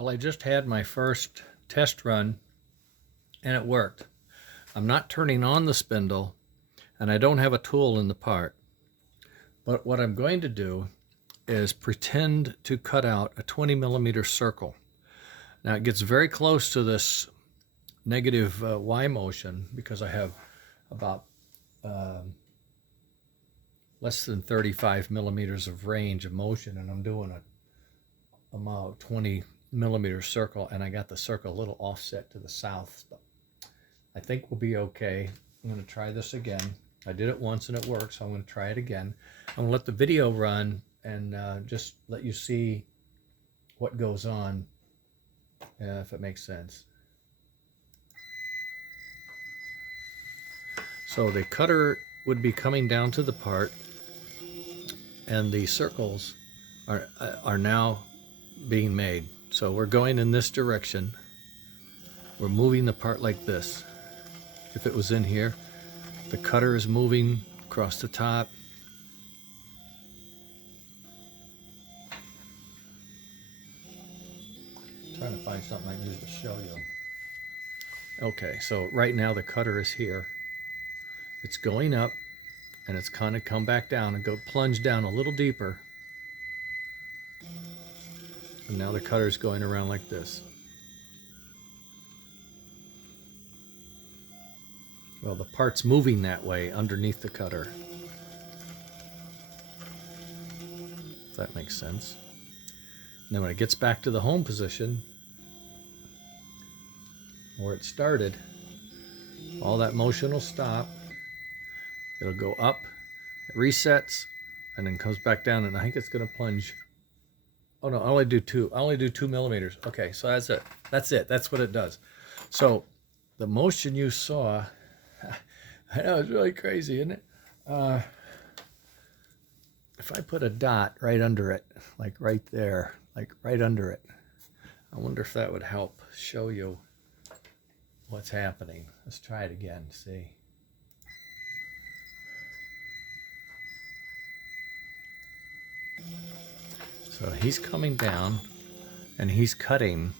Well, I just had my first test run and it worked. I'm not turning on the spindle and I don't have a tool in the part. But what I'm going to do is pretend to cut out a 20 millimeter circle. Now it gets very close to this negative Y motion because I have about less than 35 millimeters of range of motion, and I'm doing a 20 millimeter circle, and I got the circle a little offset to the south. But I think we'll be okay. I'm going to try this again. I did it once and it worked, so I'm going to try it again. I'm going to let the video run and just let you see what goes on, if it makes sense. So the cutter would be coming down to the part, and the circles are now being made. So we're going in this direction. We're moving the part like this. If it was in here, the cutter is moving across the top. I'm trying to find something I can use to show you. Okay, so right now the cutter is here. It's going up, and it's kind of come back down and go plunge down a little deeper. And now the cutter's going around like this. Well, the part's moving that way underneath the cutter. If that makes sense. And then when it gets back to the home position, where it started, all that motion will stop. It'll go up, it resets, and then comes back down, and I think it's going to plunge. Oh no, I only do 2 millimeters. Okay, so that's it. That's what it does. So the motion you saw, I know it's really crazy, isn't it? If I put a dot right under it, like right there, like right under it, I wonder if that would help show you what's happening. Let's try it again, see. So he's coming down and he's cutting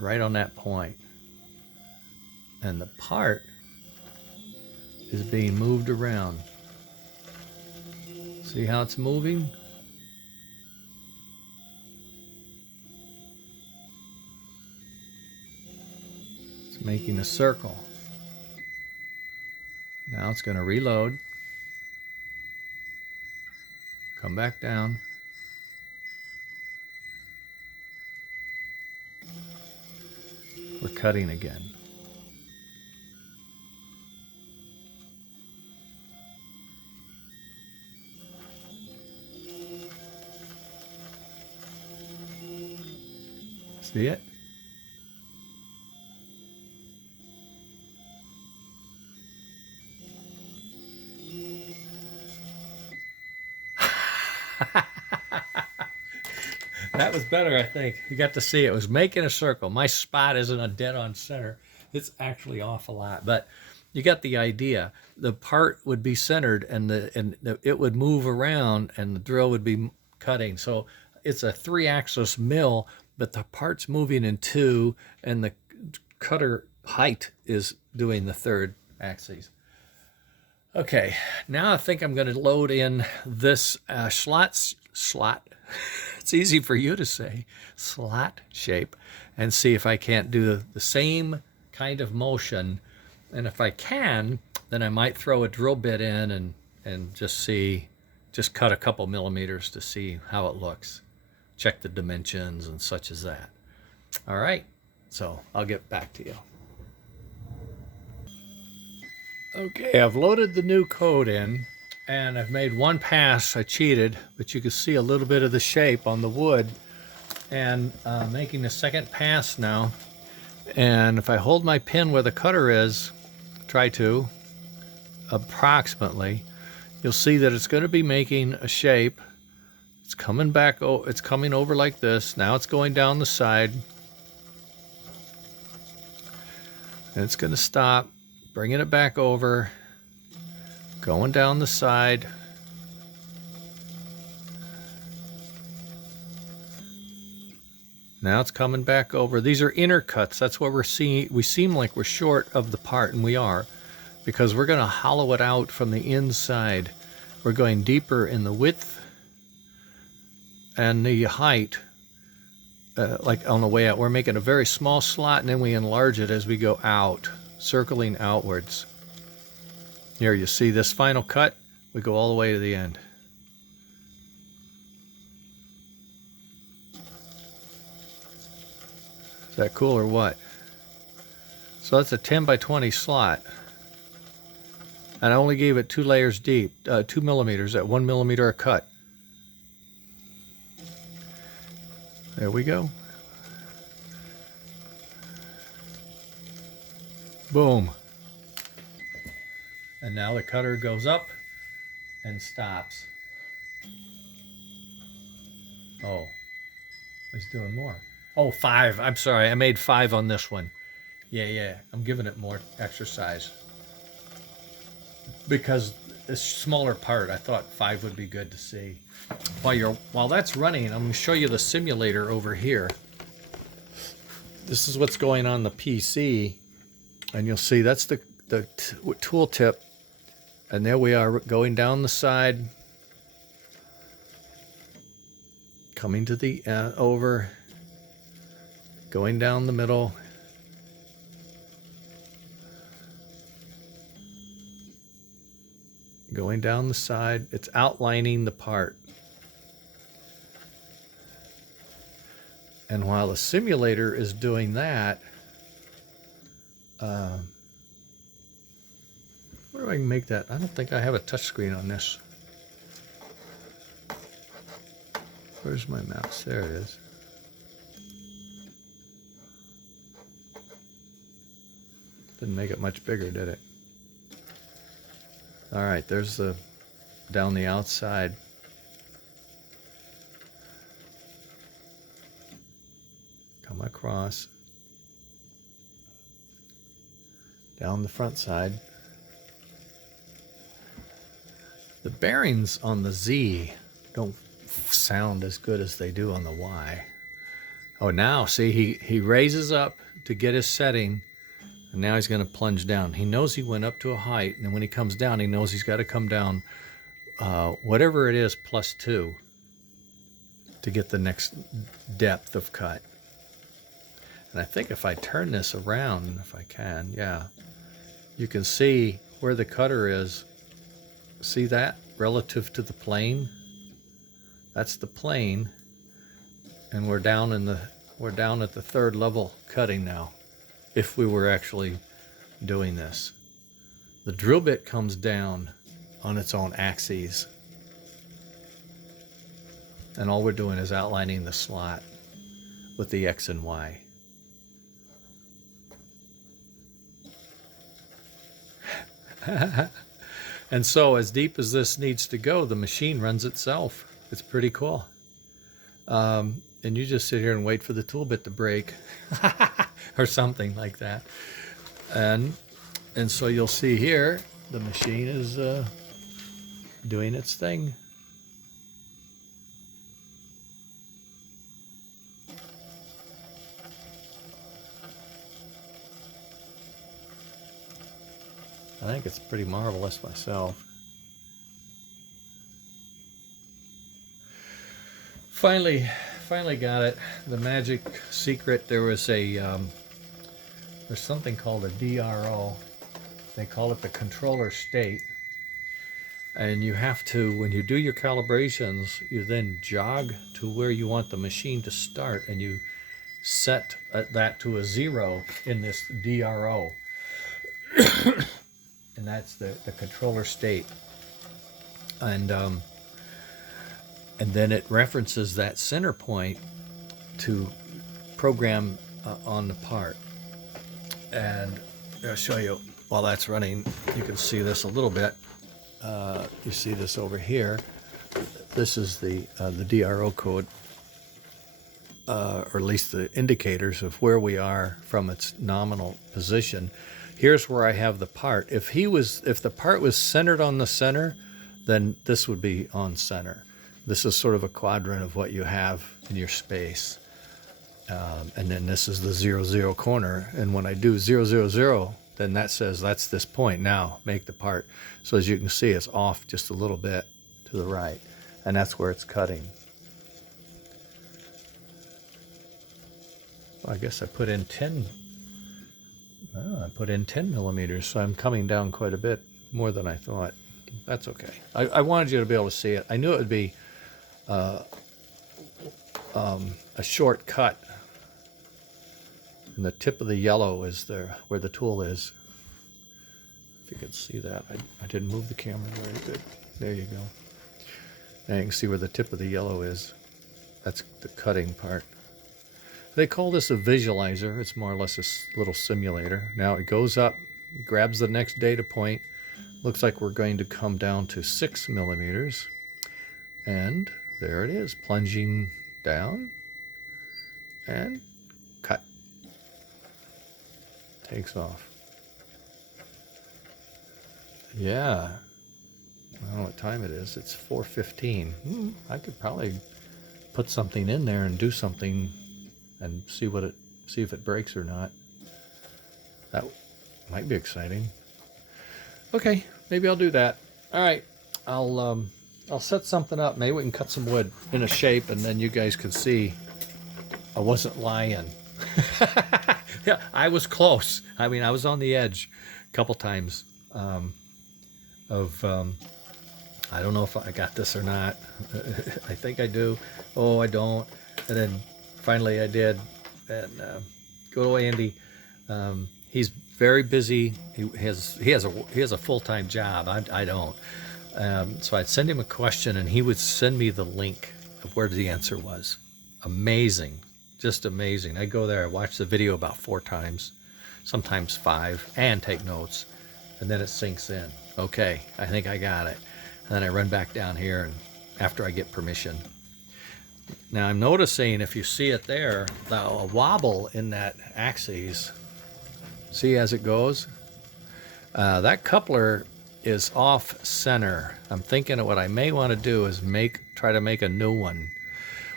right on that point. And the part is being moved around. See how it's moving? It's making a circle. Now it's going to reload. Come back down. We're cutting again. See it? That was better, I think. You got to see it. It was making a circle. My spot isn't a dead on center. It's actually off a lot, but you got the idea. The part would be centered, and it would move around, and the drill would be cutting. So it's a 3-axis mill, but the part's moving in 2, and the cutter height is doing the 3rd axis. Okay, now I think I'm going to load in this slot. It's easy for you to say, slot shape, and see if I can't do the same kind of motion. And if I can, then I might throw a drill bit in and just cut a couple millimeters to see how it looks. Check the dimensions and such as that. All right, so I'll get back to you. Okay, I've loaded the new code in, and I've made one pass. I cheated, but you can see a little bit of the shape on the wood. And making the second pass now. And if I hold my pin where the cutter is, try to, approximately, you'll see that it's going to be making a shape. It's coming back, it's coming over like this. Now it's going down the side. And it's going to stop. Bringing it back over, going down the side. Now it's coming back over. These are inner cuts. That's what we're seeing. We seem like we're short of the part, and we are, because we're going to hollow it out from the inside. We're going deeper in the width and the height, like on the way out. We're making a very small slot, and then we enlarge it as we go out, circling outwards. Here, you see this final cut? We go all the way to the end. Is that cool or what? So that's a 10 by 20 slot. And I only gave it 2 layers deep, 2 millimeters at 1 millimeter a cut. There we go. Boom. And now the cutter goes up and stops. Oh, he's doing more. Oh, 5. I'm sorry, I made 5 on this one. Yeah, I'm giving it more exercise. Because this smaller part, I thought 5 would be good to see. While that's running, I'm going to show you the simulator over here. This is what's going on the PC, and you'll see that's the tool tip, and there we are going down the side, coming to the over, going down the middle. Going down the side, it's outlining the part. And while the simulator is doing that, where do I make that? I don't think I have a touch screen on this. Where's my mouse? There it is. Didn't make it much bigger, did it? All right, there's the down the outside. Come across. Down the front side. The bearings on the Z don't sound as good as they do on the Y. Oh, now see, he raises up to get his setting. And now he's going to plunge down. He knows he went up to a height, and when he comes down, he knows he's got to come down, whatever it is, +2 to get the next depth of cut. And I think if I turn this around, if I can, yeah, you can see where the cutter is. See that relative to the plane? That's the plane, and we're down at the 3rd level cutting now. If we were actually doing this. The drill bit comes down on its own axes. And all we're doing is outlining the slot with the X and Y. And so as deep as this needs to go, the machine runs itself. It's pretty cool. And you just sit here and wait for the tool bit to break. Or something like that. And so you'll see here, the machine is doing its thing. I think it's pretty marvelous myself. Finally got it. The magic secret. There was there's something called a DRO. They call it the controller state. And you have to, when you do your calibrations, you then jog to where you want the machine to start, and you set that to a 0 in this DRO. And that's the controller state. And then it references that center point to program on the part. And I'll show you while that's running. You can see this a little bit. You see this over here. This is the DRO code, or at least the indicators of where we are from its nominal position. Here's where I have the part. If the part was centered on the center, then this would be on center. This is sort of a quadrant of what you have in your space. And then this is the 0, 0 corner. And when I do 0, 0, 0, then that says that's this point. Now make the part. So as you can see, it's off just a little bit to the right. And that's where it's cutting. Well, I guess I put in 10. I put in 10 millimeters, so I'm coming down quite a bit more than I thought. That's okay. I wanted you to be able to see it. I knew it would be a short cut. And the tip of the yellow is there where the tool is. If you could see that. I didn't move the camera very good. There you go. Now you can see where the tip of the yellow is. That's the cutting part. They call this a visualizer. It's more or less a little simulator. Now it goes up, grabs the next data point. Looks like we're going to come down to 6 millimeters. And there it is, plunging down and cut. Takes off. Yeah. I don't know what time it is. It's 4:15. I could probably put something in there and do something and see if it breaks or not. That might be exciting. Okay, maybe I'll do that. All right, I'll set something up. Maybe we can cut some wood in a shape, and then you guys can see I wasn't lying. Yeah, I was close. I mean, I was on the edge a couple times I don't know if I got this or not. I think I do. Oh, I don't. And then finally I did. And good old Andy. He's very busy. He has a full-time job. I don't. So I'd send him a question, and he would send me the link of where the answer was. Amazing, just amazing. I go there. I watch the video about 4 times, sometimes 5, and take notes, and then it sinks in. Okay, I think I got it. And then I run back down here, and after I get permission. Now I'm noticing, if you see it there, a wobble in that axis. See as it goes? That coupler is off center. I'm thinking of what I may want to do is try to make a new one.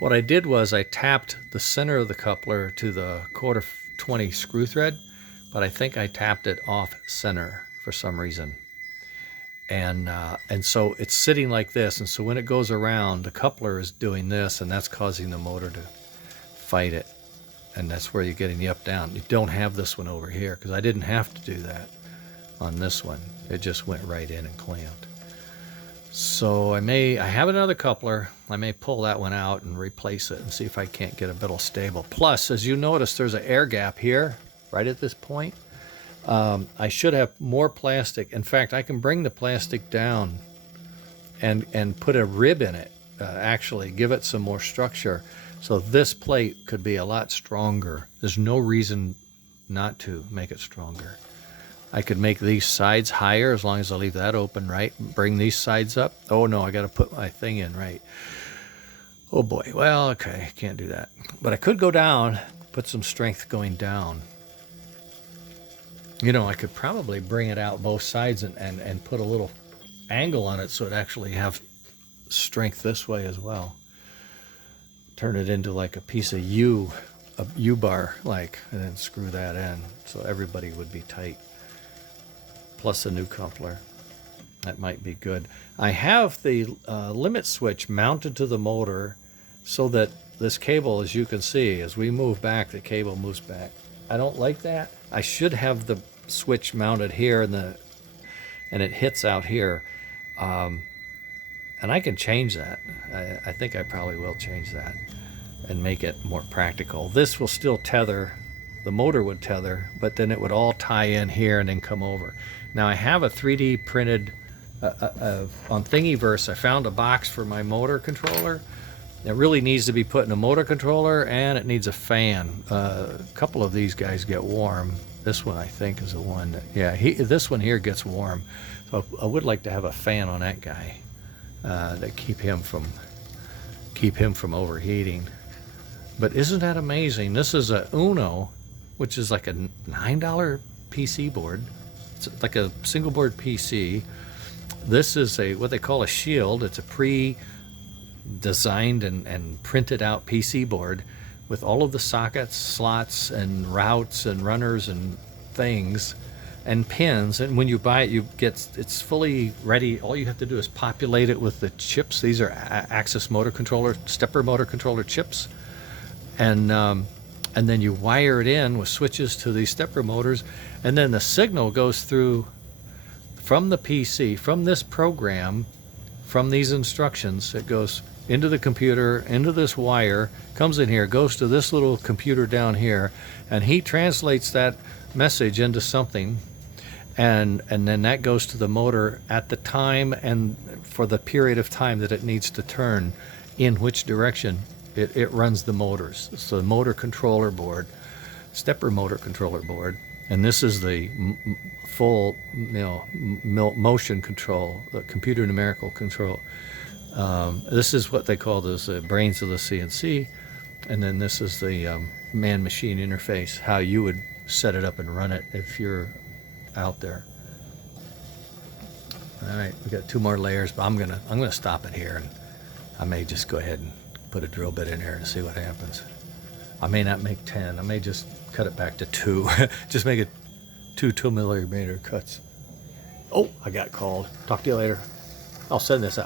What I did was I tapped the center of the coupler to the 1/4-20 screw thread, but I think I tapped it off center for some reason. And so it's sitting like this, and so when it goes around, the coupler is doing this, and that's causing the motor to fight it. And that's where you're getting the up-down. You don't have this one over here, because I didn't have to do that on this one. It just went right in and clamped. So I have another coupler. I may pull that one out and replace it and see if I can't get a bit stable. Plus, as you notice, there's an air gap here, right at this point. I should have more plastic. In fact, I can bring the plastic down and put a rib in it, actually give it some more structure. So this plate could be a lot stronger. There's no reason not to make it stronger. I could make these sides higher as long as I leave that open, right? Bring these sides up. Oh no, I got to put my thing in, right? Oh boy, well, okay, can't do that. But I could go down, put some strength going down. You know, I could probably bring it out both sides and put a little angle on it so it actually have strength this way as well. Turn it into like a piece of a U-bar like, and then screw that in so everybody would be tight. Plus a new coupler. That might be good. I have the limit switch mounted to the motor so that this cable, as you can see, as we move back, the cable moves back. I don't like that. I should have the switch mounted here and it hits out here. And I can change that. I think I probably will change that and make it more practical. This will still tether. The motor would tether, but then it would all tie in here and then come over. Now I have a 3D printed, on Thingiverse, I found a box for my motor controller. It really needs to be put in a motor controller, and it needs a fan. A couple of these guys get warm. This one I think is the one that, yeah, this one here gets warm. So I would like to have a fan on that guy to keep him from overheating. But isn't that amazing? This is a Uno, which is like a $9 PC board. It's like a single board PC. This is what they call a shield. It's a pre-designed and printed out PC board with all of the sockets, slots, and routes, and runners, and things, and pins. And when you buy it, it's fully ready. All you have to do is populate it with the chips. These are axis motor controller, stepper motor controller chips, and then you wire it in with switches to these stepper motors, and then the signal goes through from the PC, from this program, from these instructions. It goes into the computer, into this wire, comes in here, goes to this little computer down here, and he translates that message into something, and then that goes to the motor at the time and for the period of time that it needs to turn, in which direction it runs the motors. So the motor controller board, stepper motor controller board, and this is the full motion control, the computer numerical control. This is what they call the brains of the CNC, and then this is the man-machine interface, how you would set it up and run it if you're out there. All right, we got 2 more layers, but I'm gonna stop it here, and I may just go ahead and put a drill bit in there and see what happens. I may not make 10. I may just cut it back to 2. Just make it 2 2mm cuts. Oh, I got called. Talk to you later. I'll send this out.